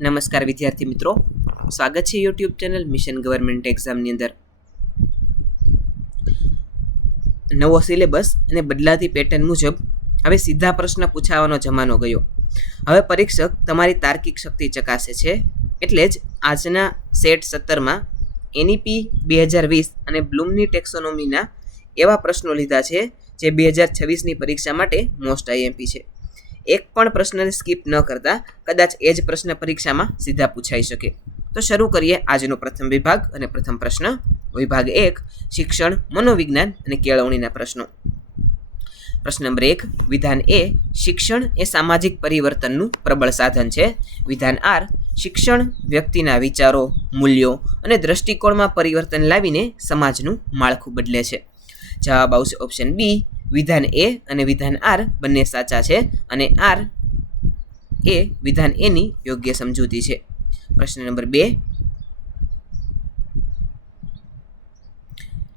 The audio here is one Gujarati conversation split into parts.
નમસ્કાર વિદ્યાર્થી મિત્રો, સ્વાગત છે યુટ્યુબ ચેનલ મિશન ગવર્મેન્ટ એક્ઝામની અંદર. નવો સિલેબસ અને બદલાતી પેટર્ન મુજબ હવે સીધા પ્રશ્ન પૂછાવાનો જમાનો ગયો. હવે પરીક્ષક તમારી તાર્કિક શક્તિ ચકાસે છે. એટલે જ આજના સેટ 17માં NEP 2020 અને બ્લૂમની ટેક્સોનોમીના એવા પ્રશ્નો લીધા છે જે 2026ની પરીક્ષા માટે મોસ્ટ IMP છે. એક પણ પ્રશ્નને સ્કીપ ન કરતા કદાચ એ જ પ્રશ્ન પરીક્ષામાં સીધા પૂછાઈ શકે. તો શરૂ કરીએ આજનો પ્રથમ વિભાગ અને પ્રથમ પ્રશ્ન. વિભાગ 1 શિક્ષણ, મનોવિજ્ઞાન અને કેળવણીના પ્રશ્નો. પ્રશ્ન નંબર 1, વિધાન A શિક્ષણ એ સામાજિક પરિવર્તનનું પ્રબળ સાધન છે. વિધાન R શિક્ષણ વ્યક્તિના વિચારો, મૂલ્યો અને દ્રષ્ટિકોણમાં પરિવર્તન લાવીને સમાજનું માળખું બદલે છે. જવાબ આવશે ઓપ્શન બી. વિધાન A અને વિધાન R બંને સાચા છે અને R એ વિધાન A ની યોગ્ય સમજૂતી છે. પ્રશ્ન નંબર 2,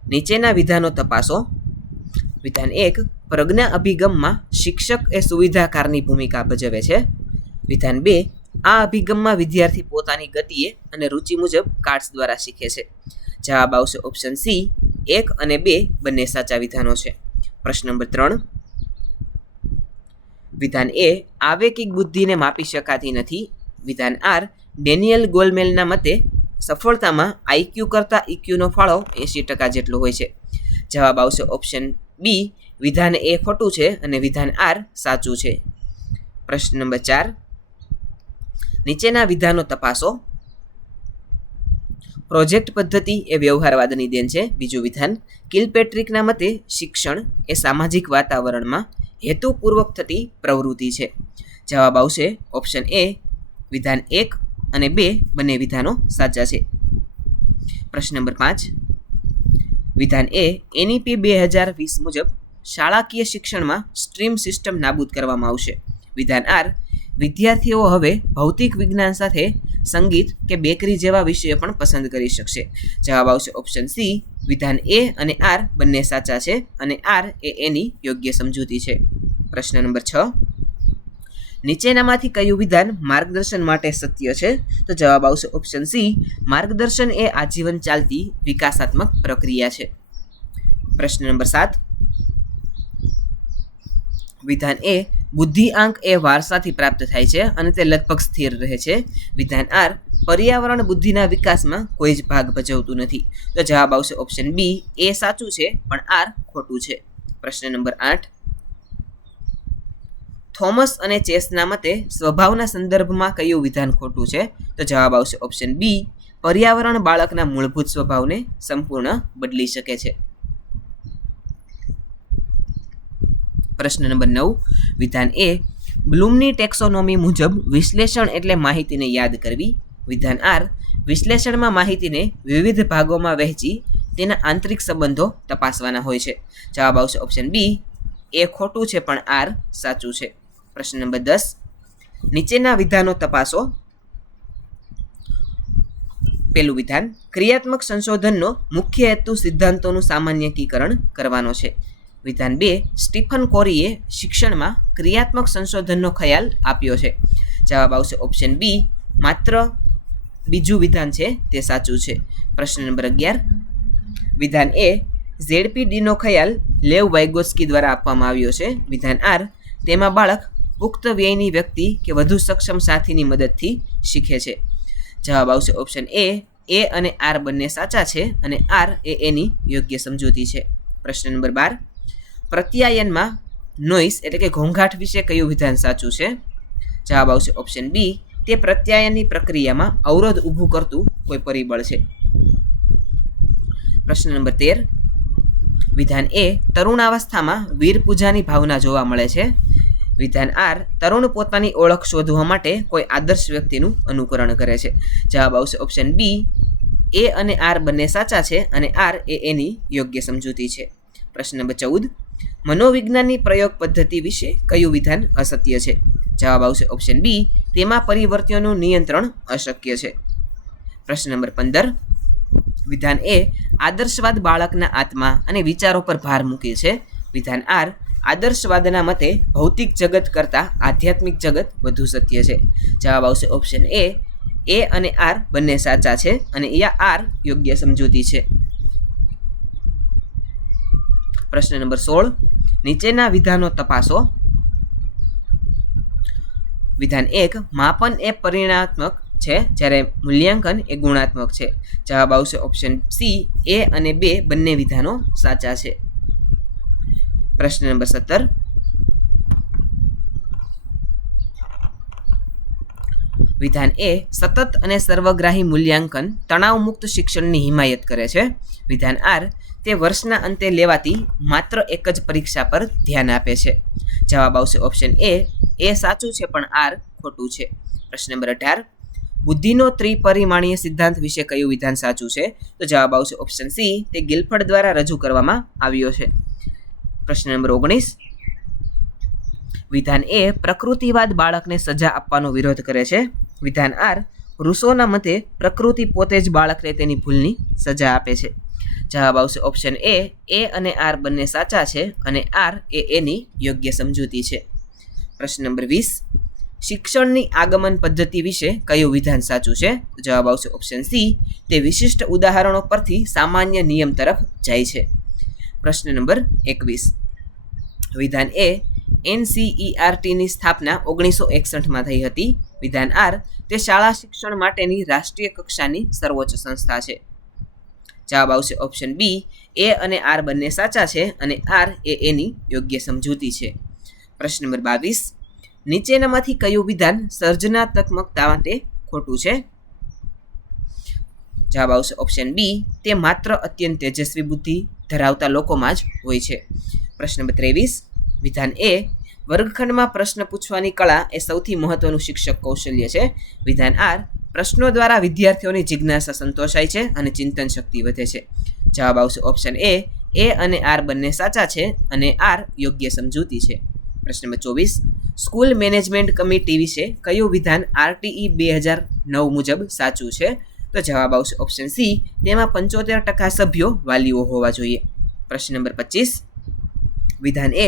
નીચેના વિધાનો તપાસો. વિધાન 1, પ્રજ્ઞા અભિગમમાં શિક્ષક એ સુવિધાકારની ભૂમિકા ભજવે છે. વિધાન 2, આ અભિગમમાં વિદ્યાર્થી પોતાની ગતિએ અને રુચિ મુજબ કાર્ડ્સ દ્વારા શીખે છે. જવાબ આવશે ઓપ્શન સી. 1 અને 2 બંને સાચા વિધાનો છે. પ્રશ્ન નંબર 3, વિધાન A આવેગિક બુદ્ધિને માપી શકાતી નથી. વિધાન R ડેનિયલ ગોલમેલના મતે સફળતામાં IQ કરતાં EQનો ફાળો 80% જેટલો હોય છે. જવાબ આવશે ઓપ્શન બી. વિધાન A ખોટું છે અને વિધાન R સાચું છે. પ્રશ્ન નંબર 4, નીચેના વિધાનો તપાસો. પ્રોજેક્ટ પદ્ધતિ એ વ્યવહારવાદની દેન છે. બીજું વિધાન, કિલપેટ્રિકના મતે શિક્ષણ એ સામાજિક વાતાવરણમાં હેતુપૂર્વક થતી પ્રવૃત્તિ છે. જવાબ આવશે ઓપ્શન એ. વિધાન 1 અને 2 બંને વિધાનો સાચા છે. પ્રશ્ન નંબર 5, વિધાન A NEP 2020 મુજબ શાળાકીય શિક્ષણમાં સ્ટ્રીમ સિસ્ટમ નાબૂદ કરવામાં આવશે. વિધાન R વિદ્યાર્થીઓ હવે ભૌતિક વિજ્ઞાન સાથે સંગીત કે બેકરી જેવા વિષયો પણ પસંદ કરી શકશે. જવાબ આવશે ઓપ્શન સી. વિધાન A અને R બંને સાચા છે અને R એ એની યોગ્ય સમજૂતી છે. પ્રશ્ન નંબર 6, નીચેનામાંથી કયું વિધાન માર્ગદર્શન માટે સત્ય છે? તો જવાબ આવશે ઓપ્શન સી. માર્ગદર્શન એ આજીવન ચાલતી વિકાસાત્મક પ્રક્રિયા છે. પ્રશ્ન નંબર 7, વિધાન A બુદ્ધિઆંક એ વારસાથી પ્રાપ્ત થાય છે અને તે લગભગ સ્થિર રહે છે. વિધાન R પર્યાવરણ બુદ્ધિના વિકાસમાં કોઈ જ ભાગ ભજવતું નથી. તો જવાબ આવશે ઓપ્શન બી. એ સાચું છે પણ R ખોટું છે. પ્રશ્ન નંબર 8, થોમસ અને ચેસના મતે સ્વભાવના સંદર્ભમાં કયું વિધાન ખોટું છે? તો જવાબ આવશે ઓપ્શન બી. પર્યાવરણ બાળકના મૂળભૂત સ્વભાવને સંપૂર્ણ બદલી શકે છે. પ્રશ્ન નંબર 9, વિધાન A બ્લૂમની ટેક્સોનોમી મુજબ વિશ્લેષણ એટલે માહિતીને યાદ કરવી. વિધાન R વિશ્લેષણમાં માહિતીને વિવિધ ભાગોમાં વહેંચી તેના આંતરિક સંબંધો તપાસવાના હોય છે. જવાબ આવશે ઓપ્શન બી. એ ખોટું છે પણ R સાચું છે. પ્રશ્ન નંબર 10, નીચેના વિધાનો તપાસો. પહેલું વિધાન, ક્રિયાત્મક સંશોધનનો મુખ્ય હેતુ સિદ્ધાંતોનું સામાન્યકીકરણ કરવાનો છે. વિધાન 2, સ્ટીફન કોરીએ શિક્ષણમાં ક્રિયાત્મક સંશોધનનો ખ્યાલ આપ્યો છે. જવાબ આવશે ઓપ્શન બી. માત્ર બીજું વિધાન છે તે સાચું છે. પ્રશ્ન નંબર 11, વિધાન A ZPDનો ખ્યાલ લેવ વાઇગોસ્કી દ્વારા આપવામાં આવ્યો છે. વિધાન R તેમાં બાળક પુખ્ત વયની વ્યક્તિ કે વધુ સક્ષમ સાથીની મદદથી શીખે છે. જવાબ આવશે ઓપ્શન A અને R બંને સાચા છે અને R એ એની યોગ્ય સમજૂતી છે. પ્રશ્ન નંબર 12, પ્રત્યાયનમાં નોઇસ એટલે કે ઘોંઘાટ વિશે કયું વિધાન સાચું છે? જવાબ આવશે ઓપ્શન બી. તે પ્રત્યાયનની પ્રક્રિયામાં અવરોધ ઊભું કરતું કોઈ પરિબળ છે. પ્રશ્ન નંબર 13, વિધાન A તરુણાવસ્થામાં વીર પૂજાની ભાવના જોવા મળે છે. વિધાન R તરુણ પોતાની ઓળખ શોધવા માટે કોઈ આદર્શ વ્યક્તિનું અનુકરણ કરે છે. જવાબ આવશે ઓપ્શન બી. A અને R બંને સાચા છે અને R એ એની યોગ્ય સમજૂતી છે. પ્રશ્ન નંબર 14, મનોવિજ્ઞાનની પ્રયોગ પદ્ધતિ વિશે કયું વિધાન અસત્ય છે? જવાબ આવશે ઓપ્શન બી. તેમાં પરિવર્તનનું નિયંત્રણ અશક્ય છે. પ્રશ્ન નંબર 15, વિધાન A આદર્શવાદ બાળકના આત્મા અને વિચારો પર ભાર મૂકે છે. વિધાન R આદર્શવાદના મતે ભૌતિક જગત કરતાં આધ્યાત્મિક જગત વધુ સત્ય છે. જવાબ આવશે ઓપ્શન A. એ અને આર બંને સાચા છે અને આર યોગ્ય સમજૂતી છે. પ્રશ્ન નંબર 16. નીચેના વિધાનો તપાસો. વિધાન 1. માપન એ પરિમાણાત્મક છે જ્યારે મૂલ્યાંકન એ ગુણાત્મક છે. જવાબ આવશે ઓપ્શન સી. એ અને 2 બંને વિધાનો સાચા છે. પ્રશ્ન નંબર 17. વિધાન એ સતત અને સર્વગ્રાહી મૂલ્યાંકન તણાવમુક્ત શિક્ષણની હિમાયત કરે છે. વિધાન આર તે વર્ષના અંતે લેવાતી માત્ર એક જ પરીક્ષા પર ધ્યાન આપે છે. જવાબ આવશે ઓપ્શન એ સાચું છે પણ આર ખોટું છે. પ્રશ્ન નંબર 18. બુદ્ધિનો ત્રિપરિમાણીય સિદ્ધાંત વિશે કયું વિધાન સાચું છે? તો જવાબ આવશે ઓપ્શન સી. તે ગિલફર્ડ દ્વારા રજૂ કરવામાં આવ્યો છે. પ્રશ્ન નંબર 19. વિધાન એ પ્રકૃતિવાદ બાળકને સજા આપવાનો વિરોધ કરે છે. વિધાન આર રૂસોના મતે પ્રકૃતિ પોતે જ બાળકને તેની ભૂલની સજા આપે છે. જવાબ આવશે ઓપ્શન એ અને આર બંને સાચા છે અને આર એની યોગ્ય સમજૂતી છે. પ્રશ્ન નંબર 20. શિક્ષણની આગમન પદ્ધતિ વિશે કયું વિધાન સાચું છે? જવાબ આવશે ઓપ્શન સી. તે વિશિષ્ટ ઉદાહરણો પરથી સામાન્ય નિયમ તરફ જાય છે. પ્રશ્ન નંબર 21. વિધાન એ NCERTની સ્થાપના 1961માં થઈ હતી. વિધાન આર તે શાળા શિક્ષણ માટેની રાષ્ટ્રીય કક્ષાની સર્વોચ્ચ સંસ્થા છે. જવાબ આવશે ઓપ્શન બી. એ અને આર બંને સાચા છે અને આર એની યોગ્ય સમજૂતી છે. પ્રશ્ન નંબર 22. નીચેનામાંથી કયું વિધાન સર્જનાત્મકતા માટે ખોટું છે? જવાબ આવશે ઓપ્શન બી. તે માત્ર અત્યંત તેજસ્વી બુદ્ધિ ધરાવતા લોકોમાં જ હોય છે. પ્રશ્ન નંબર 23. વિધાન એ વર્ગખંડમાં પ્રશ્ન પૂછવાની કળા એ સૌથી મહત્વનું શિક્ષક કૌશલ્ય છે. વિધાન આર પ્રશ્નો દ્વારા વિદ્યાર્થીઓની જિજ્ઞાસા સંતોષાય છે અને ચિંતન શક્તિ વધે છે. જવાબ આવશે ઓપ્શન એ અને આર બંને સાચા છે અને આર યોગ્ય સમજૂતી છે. પ્રશ્ન નંબર 24. સ્કૂલ મેનેજમેન્ટ કમિટી વિશે કયું વિધાન RTE 2009 મુજબ સાચું છે? તો જવાબ આવશે ઓપ્શન સી. તેમાં 75% સભ્યો વાલીઓ હોવા જોઈએ. પ્રશ્ન નંબર 25. વિધાન એ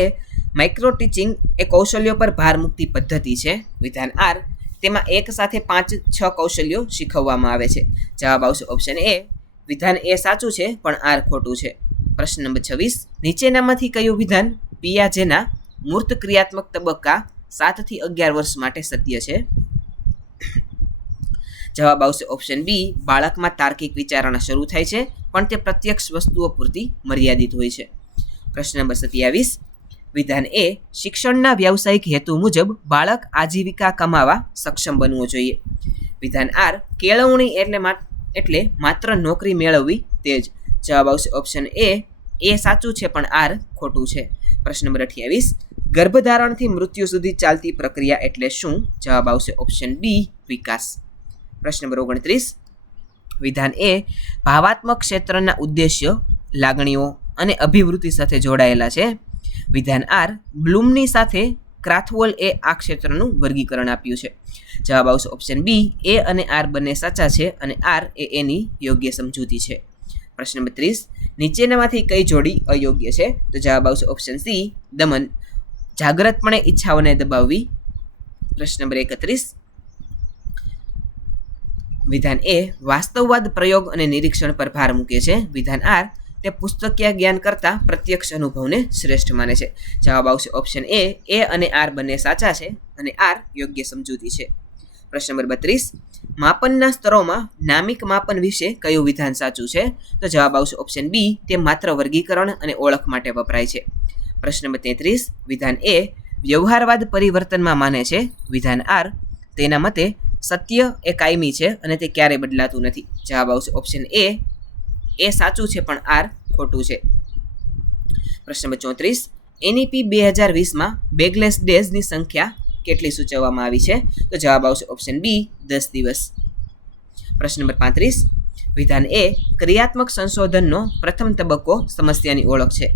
માઇક્રો ટીચિંગ એ કૌશલ્યો પર ભાર મૂકતી પદ્ધતિ છે. વિધાન આર તેમાં એક સાથે 5-6 કૌશલ્યો શીખવવામાં આવે છે. જવાબ આવશે ઓપ્શન એ. વિધાન એ સાચું છે પણ આર ખોટું છે. પ્રશ્ન નંબર 26. નીચેનામાંથી કયું વિધાન પિયાજેના મૂર્ત ક્રિયાત્મક તબક્કા 7 થી 11 વર્ષ માટે સત્ય છે? જવાબ આવશે ઓપ્શન બી. બાળકમાં તાર્કિક વિચારણા શરૂ થાય છે પણ તે પ્રત્યક્ષ વસ્તુઓ પૂરતી મર્યાદિત હોય છે. પ્રશ્ન નંબર 27. વિધાન એ શિક્ષણના વ્યાવસાયિક હેતુ મુજબ બાળક આજીવિકા કમાવા સક્ષમ બનવું જોઈએ. વિધાન આર કેળવણી એટલે માત્ર નોકરી મેળવવી તે જ. જવાબ આવશે ઓપ્શન એ સાચું છે પણ આર ખોટું છે. પ્રશ્ન નંબર 28. ગર્ભધારણથી મૃત્યુ સુધી ચાલતી પ્રક્રિયા એટલે શું? જવાબ આવશે ઓપ્શન બી. વિકાસ. પ્રશ્ન નંબર 29. વિધાન એ ભાવાત્મક ક્ષેત્રના ઉદ્દેશ્યો, લાગણીઓ અને અભિવૃત્તિ સાથે જોડાયેલા છે. વિધાન આર બ્લૂમની સાથે ક્રાથવોલ આ ક્ષેત્રનું વર્ગીકરણ આપ્યું છે. જવાબ આવશે ઓપ્શન બી. એ અને આર બંને સાચા છે અને આર એની યોગ્ય સમજૂતી છે. પ્રશ્ન નંબર 30. નીચેનામાંથી કઈ જોડી અયોગ્ય છે? તો જવાબ આવશે ઓપ્શન સી. દમન, જાગ્રતપણે ઈચ્છાઓને દબાવવી. પ્રશ્ન નંબર 31. વિધાન એ વાસ્તવવાદ પ્રયોગ અને નિરીક્ષણ પર ભાર મૂકે છે. વિધાન આર તે પુસ્તકીય જ્ઞાન કરતાં પ્રત્યક્ષ અનુભવને શ્રેષ્ઠ માને છે. જવાબ આવશે ઓપ્શન એ અને આર બંને સાચા છે અને આર યોગ્ય સમજૂતી છે. પ્રશ્ન નંબર 32. માપનના સ્તરોમાં નામિક માપન વિશે કયું વિધાન સાચું છે? તો જવાબ આવશે ઓપ્શન બી. તે માત્ર વર્ગીકરણ અને ઓળખ માટે વપરાય છે. પ્રશ્ન નંબર 33. વિધાન એ વ્યવહારવાદ પરિવર્તનમાં માને છે. વિધાન આર તેના મતે સત્ય એ કાયમી છે અને તે ક્યારેય બદલાતું નથી. જવાબ આવશે ઓપ્શન એ સાચું છે પણ આર ખોટું છે. પ્રશ્ન નંબર 34. NEP 2020માં બેગલેસ ડેઝની સંખ્યા કેટલી સૂચવવામાં આવી છે? તો જવાબ આવશે ઓપ્શન બી. 10 દિવસ. પ્રશ્ન નંબર 35. વિધાન એ ક્રિયાત્મક સંશોધનનો પ્રથમ તબક્કો સમસ્યાની ઓળખ છે.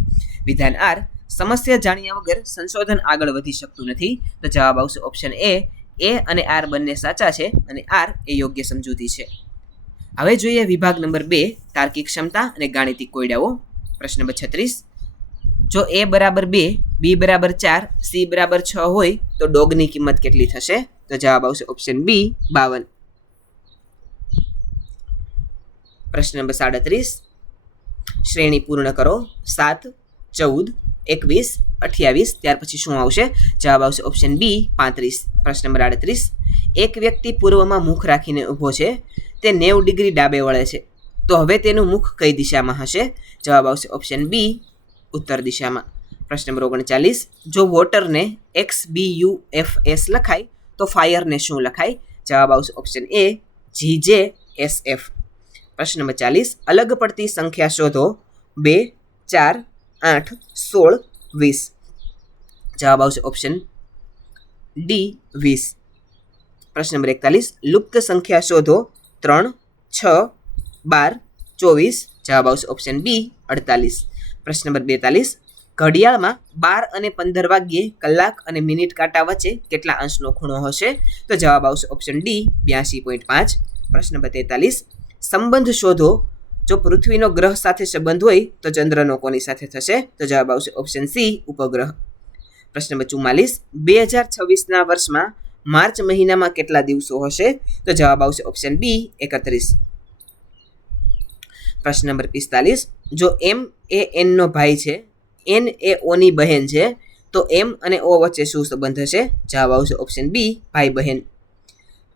વિધાન આર સમસ્યા જાણ્યા વગર સંશોધન આગળ વધી શકતું નથી. તો જવાબ આવશે ઓપ્શન એ અને આર બંને સાચા છે અને આર યોગ્ય સમજૂતી છે. હવે જોઈએ વિભાગ નંબર 2 તાર્કિક ક્ષમતા અને ગાણિતિક કોયડાઓ. પ્રશ્ન નંબર 36. જો A બરાબર 2, B બરાબર 4, C બરાબર 6 હોય તો ડોગની કિંમત કેટલી થશે? તો જવાબ આવશે ઓપ્શન બી. 52. પ્રશ્ન નંબર 37, શ્રેણી પૂર્ણ કરો. 7, 14, 21, 28, ત્યાર પછી શું આવશે? જવાબ આવશે ઓપ્શન બી 35. પ્રશ્ન નંબર 38, એક વ્યક્તિ પૂર્વમાં મુખ રાખીને ઊભો છે, તે 90 ડિગ્રી ડાબે વળે છે, તો હવે તેનું મુખ કઈ દિશામાં હશે? જવાબ આવશે ઓપ્શન બી ઉત્તર દિશામાં. પ્રશ્ન નંબર 39, જો વોટરને XBUFS લખાય તો ફાયરને શું લખાય? જવાબ આવશે ઓપ્શન એ GJSF. પ્રશ્ન નંબર 40, અલગ પડતી સંખ્યા શોધો. 2, 4, 8, 16, 20. જવાબ આવશે ઓપ્શન ડી 20. પ્રશ્ન નંબર 41, લુપ્ત સંખ્યા શોધો. 3, 6, 12, 24. જવાબ આવશે ઓપ્શન બી 48. પ્રશ્ન નંબર 42, ઘડિયાળમાં 12 અને 15 વાગ્યે કલાક અને મિનિટ કાંટા વચ્ચે કેટલા અંશનો ખૂણો હશે? તો જવાબ આવશે ઓપ્શન ડી 82.5. પ્રશ્ન નંબર 43, સંબંધ શોધો. જો પૃથ્વીનો ગ્રહ સાથે સંબંધ હોય તો ચંદ્રનો કોની સાથે થશે? તો જવાબ આવશે ઓપ્શન સી ઉપગ્રહ. પ્રશ્ન નંબર 44, 2026ના વર્ષમાં માર્ચ મહિનામાં કેટલા દિવસો હશે? તો જવાબ આવશે ઓપ્શન બી 31. પ્રશ્ન નંબર 45, જો M એ N નો ભાઈ છે, N એ O ની બહેન છે, તો M અને O વચ્ચે શું સંબંધ હશે? જવાબ આવશે ઓપ્શન બી ભાઈ બહેન.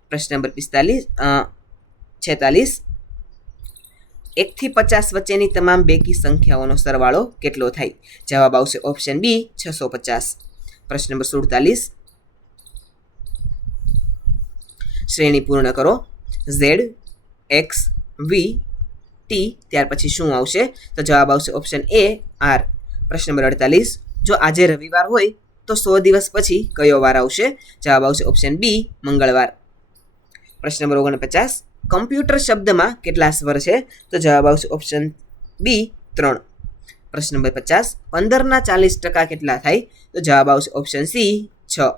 પ્રશ્ન નંબર 46, 1 થી 50 વચ્ચેની તમામ બેકી સંખ્યાઓનો સરવાળો કેટલો થાય? જવાબ આવશે ઓપ્શન બી 650. પ્રશ્ન નંબર 47, શ્રેણી પૂર્ણ કરો. Z, X, V, T, ત્યાર પછી શું આવશે? તો જવાબ આવશે ઓપ્શન એ R. પ્રશ્ન નંબર 48, જો આજે રવિવાર હોય તો 100 દિવસ પછી કયો વાર આવશે? જવાબ આવશે ઓપ્શન બી મંગળવાર. પ્રશ્ન નંબર 49, કમ્પ્યુટર શબ્દમાં કેટલા સ્વર છે? તો જવાબ આવશે ઓપ્શન બી 3. પ્રશ્ન નંબર 50, 15ના 40% કેટલા થાય? તો જવાબ આવશે ઓપ્શન સી 6.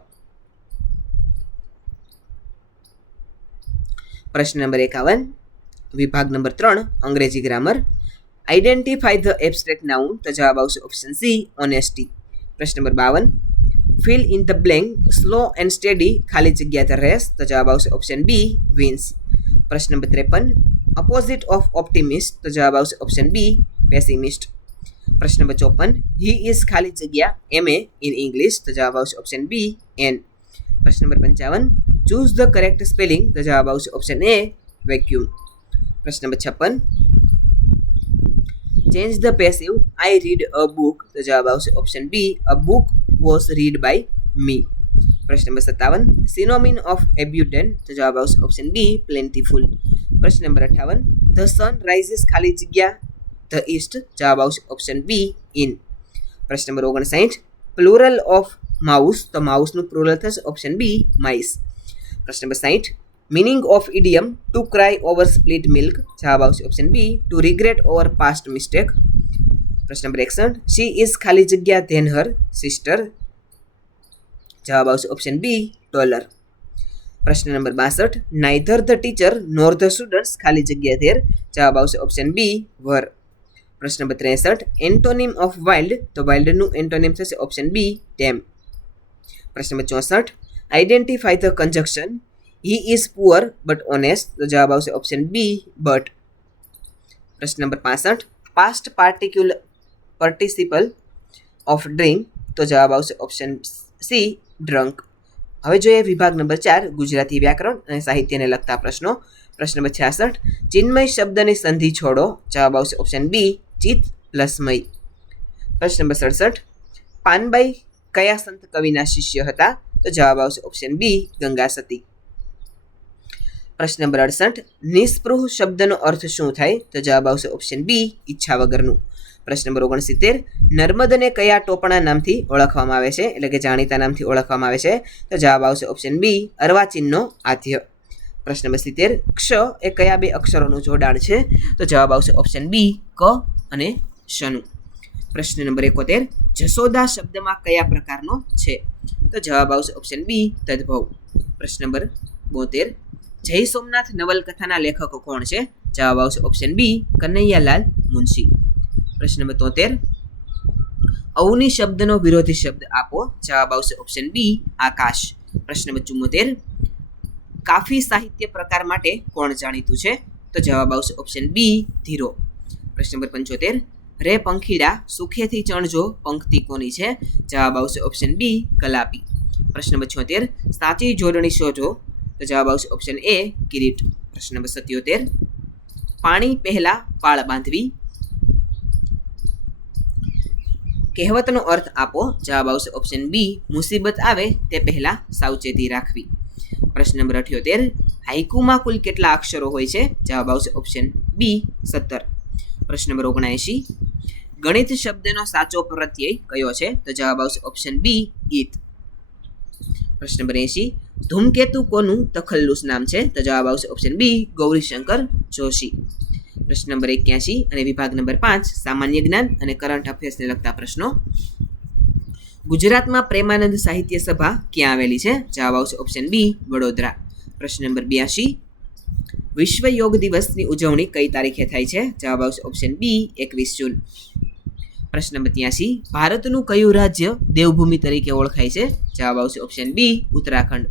પ્રશ્ન નંબર 51, વિભાગ નંબર 3 અંગ્રેજી grammar, identify the abstract noun. તો જવાબ આવશે ઓપ્શન સી ઓનેસ્ટી. પ્રશ્ન નંબર 52, fill in the blank slow and steady ખાલી જગ્યા ધ રેસ. તો જવાબ આવશે ઓપ્શન બી વિન્સ. પ્રશ્ન નંબર 53, અપોઝિટ ઓફ ઓપ્ટિમિસ્ટ. તો જવાબ આવશે ઓપ્શન બી પેસિમિસ્ટ. પ્રશ્ન નંબર 54, હી ઇઝ ખાલી જગ્યા MA ઇન ઇંગ્લિશ. તો જવાબ આવશે ઓપ્શન બી એન. પ્રશ્ન નંબર 55, ચૂઝ ધ કરેક્ટ સ્પેલિંગ. તો જવાબ આવશે ઓપ્શન એ વેક્યુમ. પ્રશ્ન નંબર 56, change the passive I read a book. તો જવાબ આવશે option B a book was read by me. પ્રશ્ન નંબર 57, સિનોમિન ઓફ એબ્યુડન્ટ. તો જવાબ આવશે ઓપ્શન બી પ્લેન્ટીફુલ. પ્રશ્ન નંબર 58, ધ સન રાઇઝિસ ખાલી જગ્યા ધ ઈસ્ટ. જવાબ આવશે ઓપ્શન બી ઇન. પ્રશ્ન નંબર 59, પ્લુરલ ઓફ માઉસ. તો માઉસનું પ્લુરલ થશે ઓપ્શન બી માઇસ. પ્રશ્ન નંબર 60, meaning of idiom to cry over split milk. જવાબ આવશે option B to regret over past mistake. પ્રશ્ન નંબર 61, શી ઇઝ ખાલી જગ્યા ધેન હર સિસ્ટર. જવાબ આવશે ઓપ્શન બી ડોલર. પ્રશ્ન નંબર 62, neither the teacher nor the students ખાલી જગ્યા ધેર. જવાબ આવશે ઓપ્શન બી વર. પ્રશ્ન નંબર 63, એન્ટોનિમ ઓફ વાઇલ્ડ. તો વાઇલ્ડનું એન્ટોનિમ થશે ઓપ્શન બી ટેમ. પ્રશ્ન નંબર 64, identify the conjunction he is poor but honest. તો જવાબ આવશે ઓપ્શન બી બટ. પ્રશ્ન નંબર 65, પાસ્ટ પાર્ટિસિપલ ઓફ ડ્રિંક. તો જવાબ આવશે ઓપ્શન સી ડ્રંક. હવે જોઈએ વિભાગ નંબર 4 ગુજરાતી વ્યાકરણ અને સાહિત્યને લગતા પ્રશ્નો. પ્રશ્ન નંબર 66, ચિન્મય શબ્દની સંધિ છોડો. જવાબ આવશે ઓપ્શન બી ચિત પ્લસ મય. પ્રશ્ન નંબર 67, પાનબાઈ કયા સંત કવિના શિષ્ય હતા? તો જવાબ આવશે ઓપ્શન બી ગંગા સતી. પ્રશ્ન નંબર 68, નિસ્પૃહ શબ્દનો અર્થ શું થાય? તો જવાબ આવશે ઓપ્શન બી ઈચ્છા વગરનું. પ્રશ્ન નંબર 69, નર્મદને કયા ટોપણા નામથી ઓળખવામાં આવે છે, એટલે કે જાણીતા નામથી ઓળખવામાં આવે છે? તો જવાબ આવશે ઓપ્શન બી અર્વાચીનનો આધ્ય. પ્રશ્ન નંબર 70, ક્ષ એ કયા બે અક્ષરોનું જોડાણ છે? તો જવાબ આવશે ઓપ્શન બી ક અને શનું. પ્રશ્ન નંબર 71, જશોદા શબ્દમાં કયા પ્રકારનો છે? તો જવાબ આવશે ઓપ્શન બી તદ્ભવ. પ્રશ્ન નંબર 72, જય સોમનાથ નવલકથાના લેખકો કોણ છે? જવાબ આવશે ઓપ્શન બી કનૈયાલાલ મુનશી. પ્રશ્ન નંબર 73, અવની શબ્દનો વિરોધી શબ્દ આપો. જવાબ આવશે ઓપ્શન બી આકાશ. પ્રશ્ન નંબર 74, કાફી સાહિત્ય પ્રકાર માટે કોણ જાણીતું છે? તો જવાબ આવશે ઓપ્શન બી ધીરો. પ્રશ્ન નંબર 75 રે પંખીડા સુખેથી ચણજો પંક્તિ કોની છે? જવાબ આવશે ઓપ્શન બી કલાપી. પ્રશ્ન નંબર 76 સાચી જોડણી શોધો, તો જવાબ આવશે ઓપ્શન એ કિરીટ. પ્રશ્ન નંબર 77 પાણી પહેલા પાળ બાંધવી, કહેવતનો અર્થ આપો. જવાબ આવશે ઓપ્શન બી મુસીબત આવે તે પહેલા સાવચેતી રાખવી. પ્રશ્ન નંબર 78 હાઇકુમાં કુલ કેટલા અક્ષરો હોય છે? જવાબ આવશે ઓપ્શન બી 17. પ્રશ્ન નંબર 79 ગણિત શબ્દનો સાચો પ્રત્યય કયો છે? તો જવાબ આવશે ઓપ્શન બી ગીત. પ્રશ્ન નંબર 80 ધૂમકેતુ કોનું તખલ્લુસ નામ છે? તો જવાબ આવશે ઓપ્શન બી ગૌરીશંકર જોશી. પ્રશ્ન નંબર 81 અને વિભાગ નંબર 5 સામાન્ય જ્ઞાન અને કરંટ અફેર્સને લગતા પ્રશ્નો. ગુજરાતમાં પ્રેમાનંદ સાહિત્ય સભા ક્યાં આવેલી છે? જવાબ આવશે ઓપ્શન બી વડોદરા. પ્રશ્ન નંબર 82 વિશ્વ યોગ દિવસની ઉજવણી કઈ તારીખે થાય છે? જવાબ આવશે ઓપ્શન બી 21 જૂન. પ્રશ્ન નંબર 83 ભારતનું કયું રાજ્ય દેવભૂમિ તરીકે ઓળખાય છે? જવાબ આવશે ઓપ્શન બી ઉત્તરાખંડ.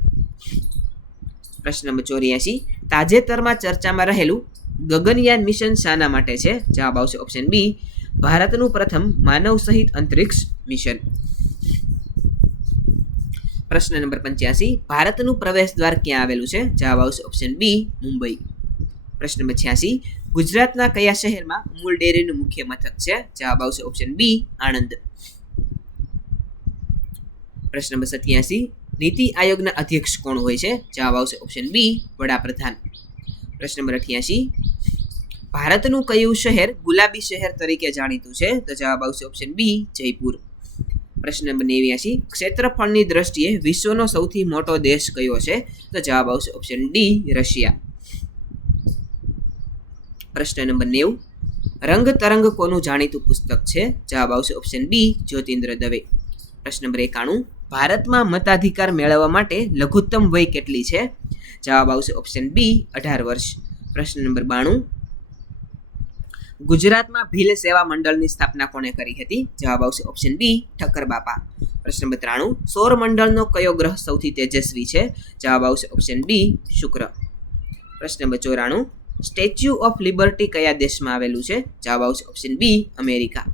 પ્રશ્ન નંબર 84 તાજેતરમાં ચર્ચામાં રહેલું ગગનયાન મિશન શાના માટે છે? જવાબ આવશે ઓપ્શન બી ભારતનું પ્રથમ માનવ સહિત અંતરિક્ષ મિશન. પ્રશ્ન નંબર 85 ભારતનું પ્રવેશ દ્વાર ક્યાં આવેલું છે? જવાબ આવશે ઓપ્શન બી મુંબઈ. પ્રશ્ન નંબર 86 ગુજરાતના કયા શહેરમાં અમૂલ ડેરીનું મુખ્ય મથક છે? જવાબ આવશે ઓપ્શન બી આણંદ. પ્રશ્ન નંબર 87 નીતિ આયોગના અધ્યક્ષ કોણ હોય છે? જવાબ આવશે ઓપ્શન બી વડાપ્રધાન. પ્રશ્ન નંબર 88 ભારતનું કયું શહેર ગુલાબી શહેર તરીકે જાણીતું છે? તો જવાબ આવશે ઓપ્શન બી જયપુર. પ્રશ્ન નંબર 89 ક્ષેત્રફળની દ્રષ્ટિએ વિશ્વનો સૌથી મોટો દેશ કયો છે? તો જવાબ આવશે ઓપ્શન ડી રશિયા. પ્રશ્ન નંબર 90 રંગ તરંગ કોનું જાણીતું પુસ્તક છે? જવાબ આવશે ઓપ્શન બી જ્યોતિન્દ્ર દવે. પ્રશ્ન નંબર 91 ભારતમાં મતાધિકાર મેળવવા માટે લઘુત્તમ વય કેટલી છે? જવાબ આવશે ઓપ્શન બી 18 વર્ષ. પ્રશ્ન નંબર 92 ગુજરાતમાં ભીલ સેવા મંડળની સ્થાપના કોણે કરી હતી? જવાબ આવશે ઓપ્શન બી ઠક્કર બાપા. પ્રશ્ન નંબર 93 સૌર મંડળનો કયો ગ્રહ સૌથી તેજસ્વી છે? જવાબ આવશે ઓપ્શન બી શુક્ર. પ્રશ્ન નંબર 94 સ્ટેચ્યુ ઓફ લિબર્ટી કયા દેશમાં આવેલું છે? જવાબ આવશે ઓપ્શન બી અમેરિકા.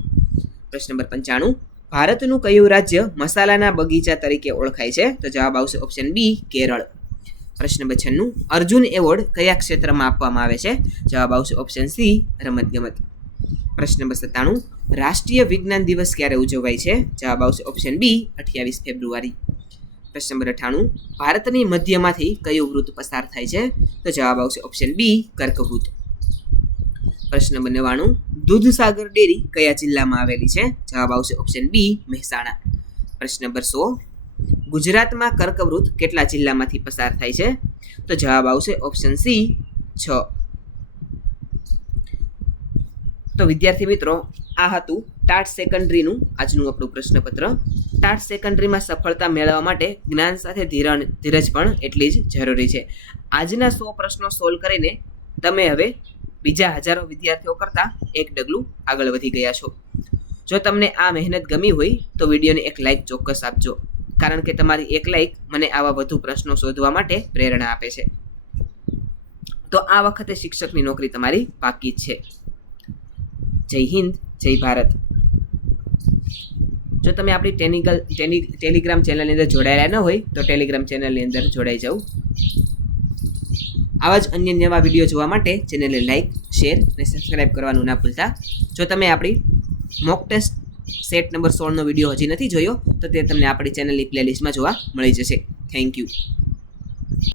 પ્રશ્ન નંબર 95 ભારતનું કયું રાજ્ય મસાલાના બગીચા તરીકે ઓળખાય છે? તો જવાબ આવશે ઓપ્શન બી કેરળ. પ્રશ્ન નંબર 96 અર્જુન એવોર્ડ કયા ક્ષેત્રમાં આપવામાં આવે છે? જવાબ આવશે ઓપ્શન સી રમતગમત. પ્રશ્ન નંબર 97 રાષ્ટ્રીય વિજ્ઞાન દિવસ ક્યારે ઉજવાય છે? જવાબ આવશે ઓપ્શન બી 28 ફેબ્રુઆરી. પ્રશ્ન નંબર 98 ભારતની મધ્યમાંથી કયું વૃત્ત પસાર થાય છે? તો જવાબ આવશે ઓપ્શન બી કર્કવૃત્ત. પ્રશ્ન નંબર 99 દૂધસાગર ડેરી કયા જિલ્લામાં આવેલી છે? જવાબ આવશે ઓપ્શન બી મહેસાણા. પ્રશ્ન નંબર 100 ગુજરાતમાં કર્કવૃત્ત કેટલા જિલ્લામાંથી પસાર થાય છે? તો જવાબ આવશે ઓપ્શન સી 6. તો વિદ્યાર્થી મિત્રો આ હતું ટાટ સેકન્ડરીનું આજનું આપણું પ્રશ્નપત્ર. ટાટ સેકન્ડરીમાં સફળતા મેળવવા માટે જ્ઞાન સાથે ધીરજ પણ એટલી જ જરૂરી છે. આજના 100 પ્રશ્નો સોલ્વ કરીને તમે હવે બીજા હજારો વિદ્યાર્થીઓ કરતાં એક ડગલું આગળ વધી ગયા છો. જો તમને આ મહેનત ગમી હોય તો વિડીયોને એક લાઇક ચોક્કસ આપજો, કારણ કે તમારી એક લાઇક મને આવા વધુ પ્રશ્નો શોધવા માટે પ્રેરણા આપે છે. તો આ વખતે શિક્ષકની નોકરી તમારી પાકી જ છે. જય હિન્દ, જય ભારત. જો તમે આપણી ટેલિગ્રામ ચેનલની અંદર જોડાયેલા ન હોય તો ટેલિગ્રામ ચેનલની અંદર જોડાઈ જાઓ. આવા જ અન્ય નવા વિડીયો જોવા માટે ચેનલને લાઇક, શેર અને સબસ્ક્રાઈબ કરવાનું ના ભૂલતા. જો તમે આપણી મોક ટેસ્ટ સેટ નંબર 16નો વિડીયો હજી નથી જોયો તો તે તમને આપણી ચેનલની પ્લેલિસ્ટમાં જોવા મળી જશે. Thank you.